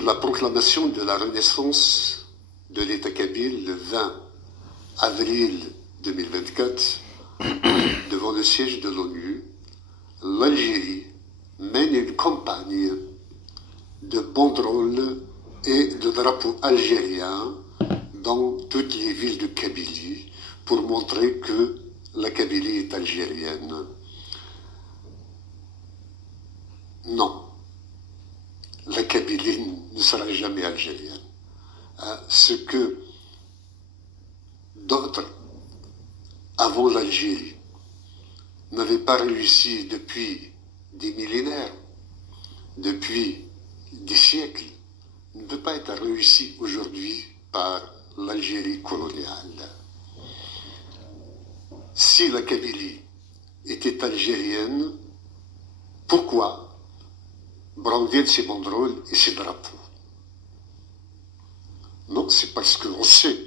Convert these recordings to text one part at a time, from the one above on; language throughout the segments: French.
depuis la proclamation de la renaissance de l'État kabyle le 20 avril 2024, devant le siège de l'ONU, l'Algérie mène une campagne de banderoles et de drapeaux algériens dans toutes les villes de Kabylie pour montrer que la Kabylie est algérienne. Non, la Kabylie ne sera jamais algérienne. Ce que d'autres, avant l'Algérie, n'avaient pas réussi depuis des millénaires, depuis des siècles, ne peut pas être réussi aujourd'hui par l'Algérie coloniale. Si la Kabylie était algérienne, pourquoi brandir ses banderoles et ses drapeaux? Non, c'est parce qu'on sait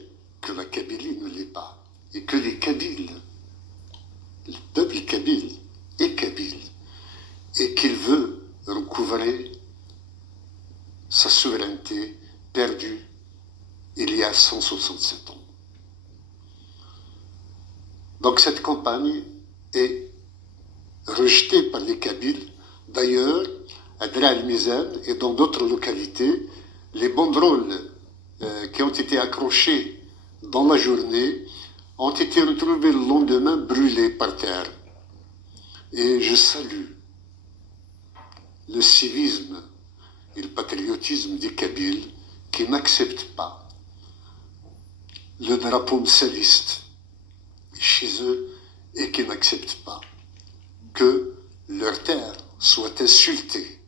que la Kabylie ne l'est pas, et que les Kabyles, le peuple kabyle est kabyle, et qu'il veut recouvrer sa souveraineté perdue il y a 167 ans. Donc cette campagne est rejetée par les Kabyles. D'ailleurs, à Dra el-Mizan et dans d'autres localités, les banderoles qui ont été accrochées dans la journée ont été retrouvées le lendemain brûlées par terre. Et je salue le civisme et le patriotisme des Kabyles qui n'acceptent pas le drapeau msaliste chez eux et qui n'acceptent pas que leur terre soit insultée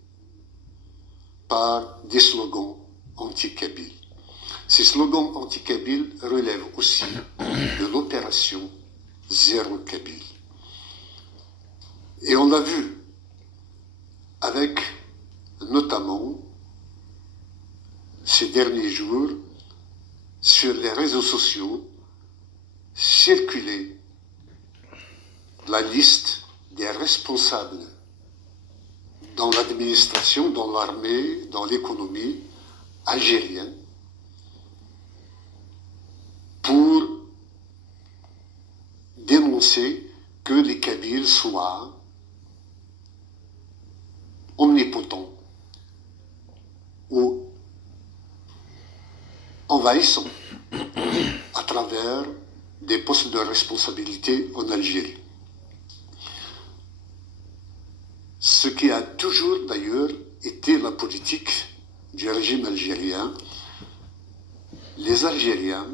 par des slogans anti-kabyles. Ces slogans anti-kabyles relèvent aussi de l'opération Zéro Kabyle. Et on l'a vu avec notamment ces derniers jours sur les réseaux sociaux circuler la liste des responsables dans l'administration, dans l'armée, dans l'économie algérienne pour dénoncer que les Kabyles soient omnipotents ou envahissants à travers des postes de responsabilité en Algérie. Ce qui a toujours d'ailleurs été la politique du régime algérien. Les Algériens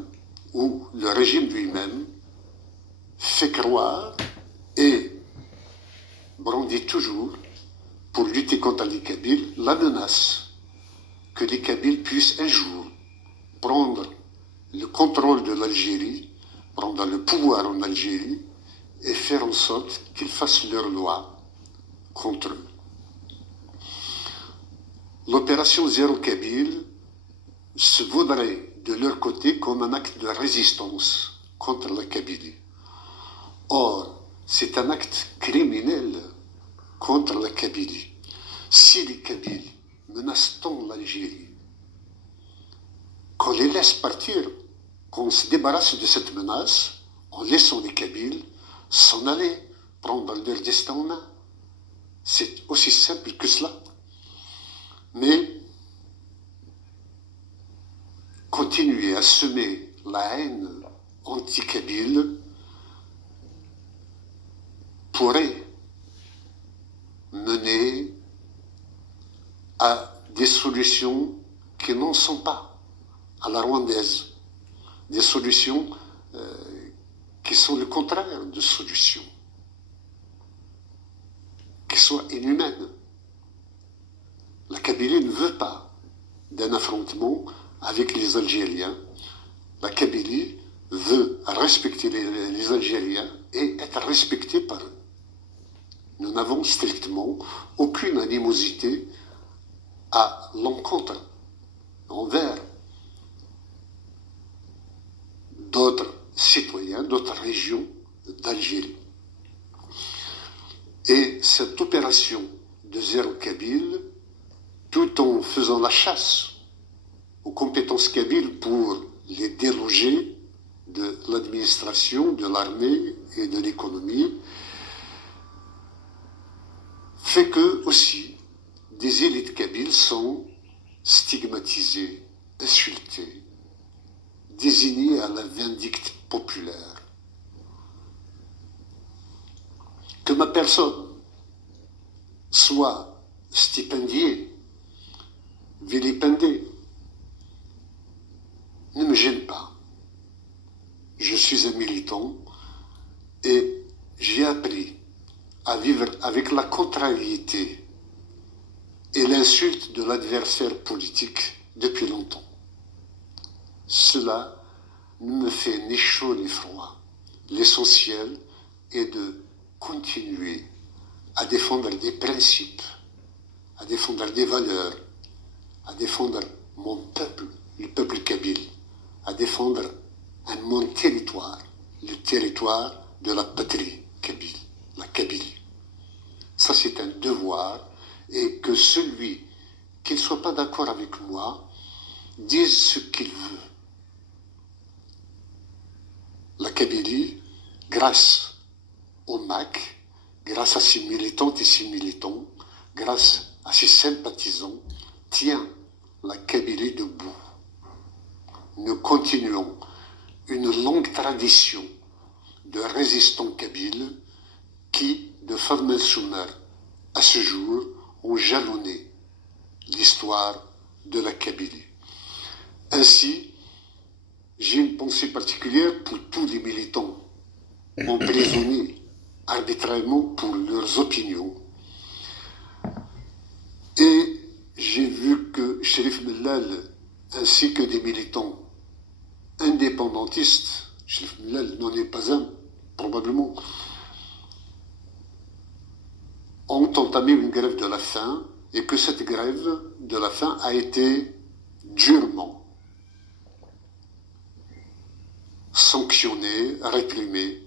ou le régime lui-même fait croire et brandit toujours, pour lutter contre les Kabyles, la menace que les Kabyles puissent un jour prendre le contrôle de l'Algérie, prendre le pouvoir en Algérie et faire en sorte qu'ils fassent leurs lois contre eux. L'opération Zéro Kabyle se vaudrait de leur côté comme un acte de résistance contre la Kabylie. Or, c'est un acte criminel contre la Kabylie. Si les Kabyles menacent tant l'Algérie, qu'on les laisse partir, qu'on se débarrasse de cette menace en laissant les Kabyles s'en aller, prendre leur destin en main. C'est aussi simple que cela. Mais continuer à semer la haine anti-kabyle pourrait mener à des solutions qui n'en sont pas, à la rwandaise, des solutions qui sont le contraire de solutions, qui sont inhumaines. La Kabylie ne veut pas d'un affrontement avec les Algériens. La Kabylie veut respecter les Algériens et être respectée par eux. Nous n'avons strictement aucune animosité à l'encontre envers d'autres citoyens, d'autres régions d'Algérie. Et cette opération de Zéro Kabyle, tout en faisant la chasse aux compétences kabyles pour les déloger de l'administration, de l'armée et de l'économie, fait que aussi des élites kabyles sont stigmatisées, insultées, désignées à la vindicte populaire. Que ma personne soit stipendiée, vilipendée, ne me gêne pas. Je suis un militant et j'ai appris à vivre avec la contrariété et l'insulte de l'adversaire politique depuis longtemps. Cela ne me fait ni chaud ni froid. L'essentiel est de continuer à défendre des principes, à défendre des valeurs, à défendre mon peuple, le peuple kabyle, à défendre mon territoire, le territoire de la patrie kabyle, la Kabylie. Ça, c'est un devoir, et que celui qui ne soit pas d'accord avec moi dise ce qu'il veut. La Kabylie, grâce au MAC, grâce à ses militantes et ses militants, grâce à ses sympathisants, tient la Kabylie debout. Nous continuons une longue tradition de résistants kabyles qui, de Fadmen Soumer à ce jour, ont jalonné l'histoire de la Kabylie. Ainsi, j'ai une pensée particulière pour tous les militants emprisonnés arbitrairement pour leurs opinions. Et j'ai vu que Cherif Mellal, ainsi que des militants indépendantistes, Cherif Mellal n'en est pas un, probablement, ont entamé une grève de la faim, et que cette grève de la faim a été durement sanctionnée, réprimée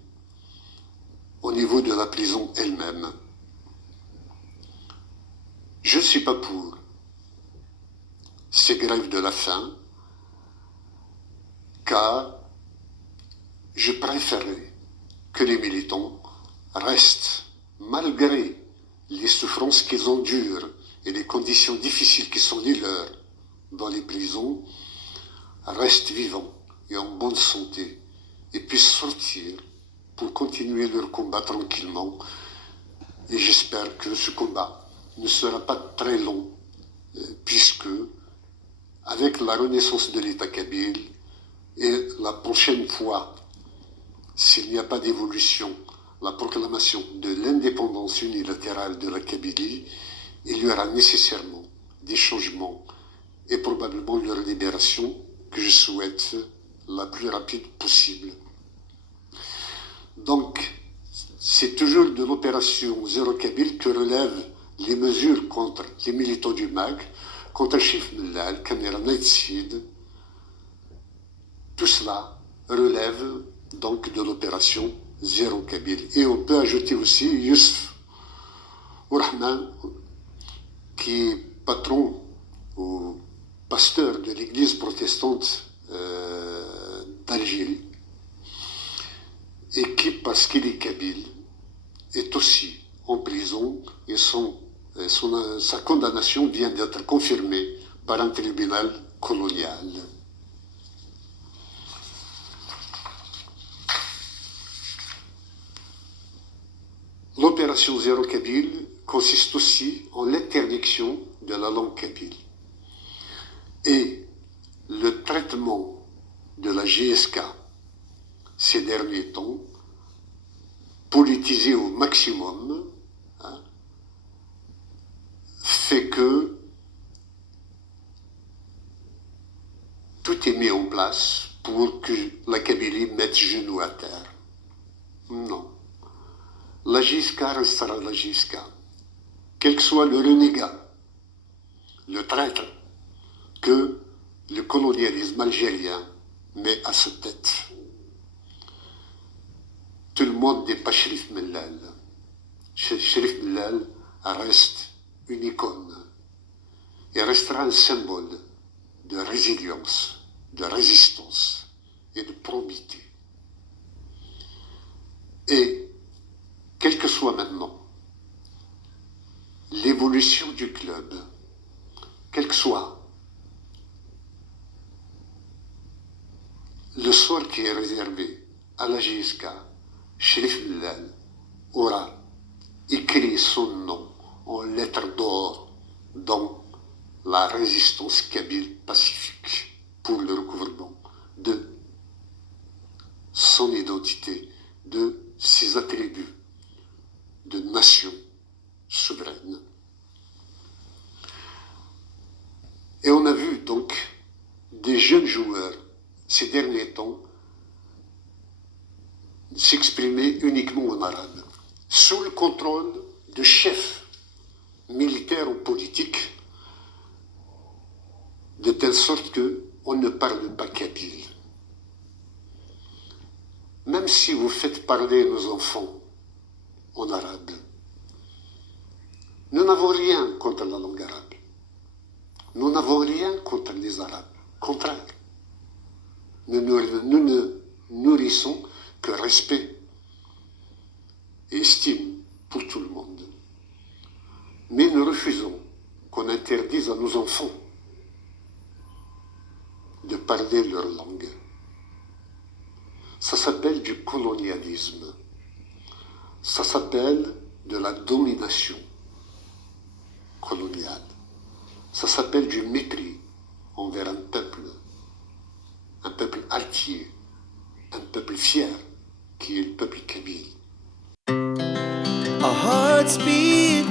au niveau de la prison elle-même. Je ne suis pas pour ces grèves de la faim, car je préférerais que les militants restent, malgré les souffrances qu'ils endurent et les conditions difficiles qui sont les leurs dans les prisons, restent vivants et en bonne santé et puissent sortir pour continuer leur combat tranquillement. Et j'espère que ce combat ne sera pas très long, puisque avec la renaissance de l'État kabyle et la prochaine fois, s'il n'y a pas d'évolution, la proclamation de l'indépendance unilatérale de la Kabylie, il y aura nécessairement des changements et probablement leur libération, que je souhaite la plus rapide possible. Donc, c'est toujours de l'opération Zéro Kabyle que relèvent les mesures contre les militants du MAC, contre Cherif Mellal, Kamera Naïtsid. Tout cela relève donc de l'opération Zéro Kabyle. Et on peut ajouter aussi Youssef Ourahman, qui est patron ou pasteur de l'église protestante d'Algérie, et qui, parce qu'il est kabyle, est aussi en prison, et sa condamnation vient d'être confirmée par un tribunal colonial. L'opération Zéro Kabyle consiste aussi en l'interdiction de la langue kabyle. Et le traitement de la GSK ces derniers temps, politisé au maximum, fait que tout est mis en place pour que la Kabylie mette genou à terre. Non. La GSK restera la GSK. Quel que soit le renégat, le traître que le colonialisme algérien met à sa tête. Tout le monde n'est pas Cherif Mellal. Cherif Mellal reste une icône. Il restera un symbole de résilience, de résistance et de probité. Et quelle que soit maintenant l'évolution du club, quel que soit le sort qui est réservé à la JSK, Cherif Mellal aura écrit son nom en lettres d'or dans la résistance kabyle pacifique pour le recouvrement de son identité, de ses attributs de nation souveraine. Et on a vu donc des jeunes joueurs ces derniers temps s'exprimer uniquement en arabe, sous le contrôle de chefs militaires ou politiques, de telle sorte qu'on ne parle pas kabyle. Même si vous faites parler nos enfants en arabe, nous n'avons rien contre la langue arabe. Nous n'avons rien contre les Arabes. Contraire. Nous ne nourrissons que respect et estime pour tout le monde. Mais nous refusons qu'on interdise à nos enfants de parler leur langue. Ça s'appelle du colonialisme. Ça s'appelle de la domination coloniale. Ça s'appelle du mépris envers un peuple altier, un peuple fier, qui est le peuple kabyle. Our hearts beat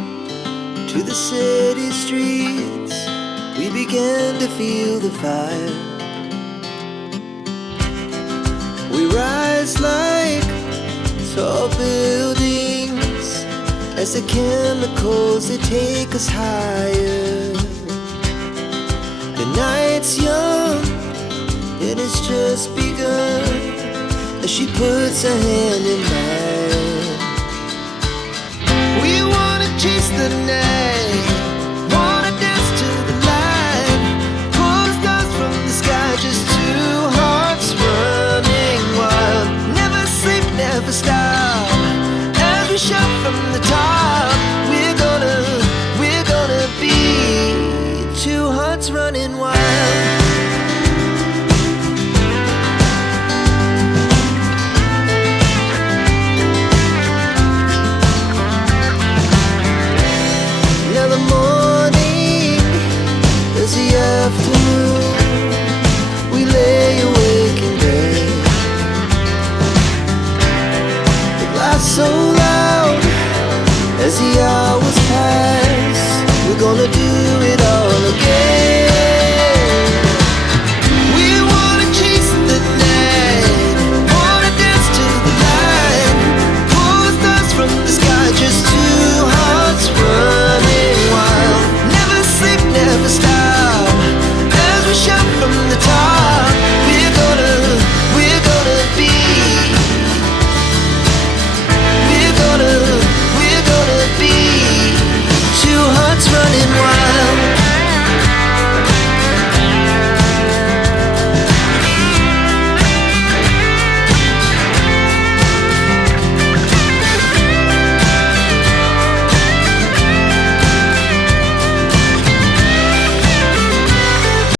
to the city streets. We began to feel the fire. We rise like tall buildings as the chemicals, they take us higher. The night's young, it has just begun as she puts her hand in mine. We wanna chase the night, wanna dance to the light, pull the stars from the sky, just two hearts running wild. Never sleep, never stop, as we shout from the top. We're gonna be two hearts running wild. Now the morning is the afternoon. We lay awake in bed. The glass so